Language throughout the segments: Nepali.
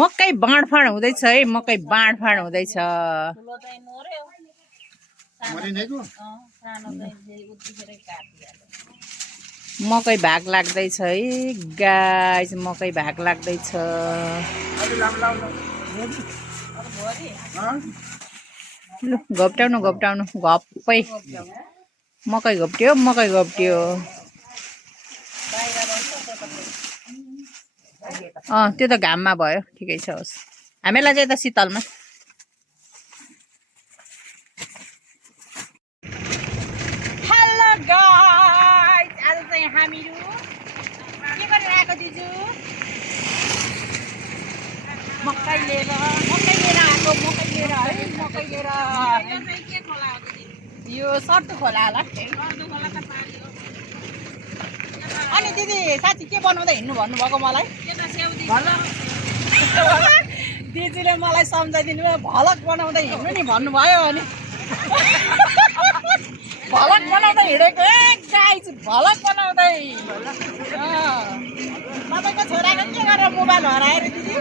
मकै बाँडफाँड हुँदैछ है, मकै बाँडफाँड हुँदैछ। मकै भाग लाग्दैछ है गाइस, मकै भाग लाग्दैछ। लु घोप्ट्याउनु घोप्ट्याउनु घप्पै मकै घोप्ट्यो, मकै घोप्ट्यो। त्यो त घाममा भयो, ठिकै छ होस्। हामीलाई चाहिँ त शीतलमा। हेलो गाइस, आज चाहिँ हामीहरू के गरेर आएको दिजु? मकै लिएर आएको, मकै लिएर है, मकै लिएर। यो सर्दु खोला होला। अनि दिदी साँच्ची के बनाउँदै हिँड्नु भन्नुभएको मलाई? दिदीले मलाई सम्झाइदिनु भयो, भलक बनाउँदै हिँड्नु नि भन्नुभयो। अनि भलक बनाउँदै हिँडेको गाइस, भलक बनाउँदै। तपाईँको छोराको के गरेर मोबाइल हराएर दिदी?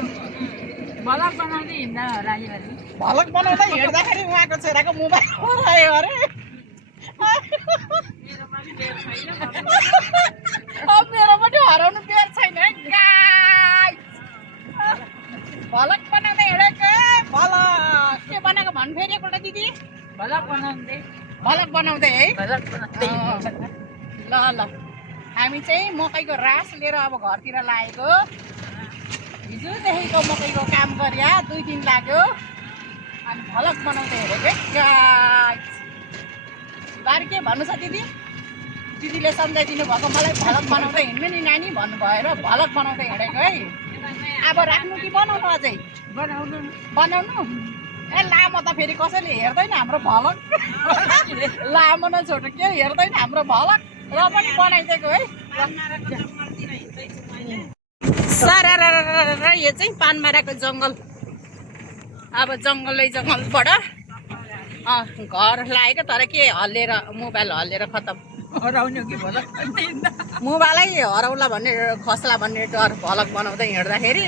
भलक बनाउँदै हिँड्दा हरायो अरे। भलक बनाउँदै हिँड्दाखेरि उहाँको छोराको मोबाइल हरायो अरे। मेरो पनि हराउनु बेर छैन है गाइस। भलक बनाउँदै हिँडेको भलक। के बनाएको भन्नु फेरि एकपल्ट दिदी? भलक बनाउँदै है। ल हामी चाहिँ मकैको रास लिएर अब घरतिर लागेको। हिजोदेखिको मकैको काम गरे, 2 दिन लाग्यो। अनि भलक बनाउँदै हिँडेको गाइस। बारी के भन्नु छ दिदी? दिदीले सम्झाइदिनु भएको मलाई, भलक बनाउँदै हिँड्नु नि नानी भन्नुभयो र भलक बनाउँदै हिँडेको है। अब राख्नु कि बनाउनु? अझै बनाउनु। ए लामो त फेरि कसैले हेर्दैन हाम्रो भलक। लामो न छोटो के हेर्दैन हाम्रो भलक, र पनि बनाइदिएको है। सारा यो चाहिँ पानमाराको जङ्गल। अब जङ्गलबाट घर लागेको, तर के हल्लिएर मोबाइल हल्लिएर खतम। हराउने कि भलक मोबाइलै हराउला भन्ने, खस्ला भन्ने डर भलक बनाउँदै हिँड्दाखेरि।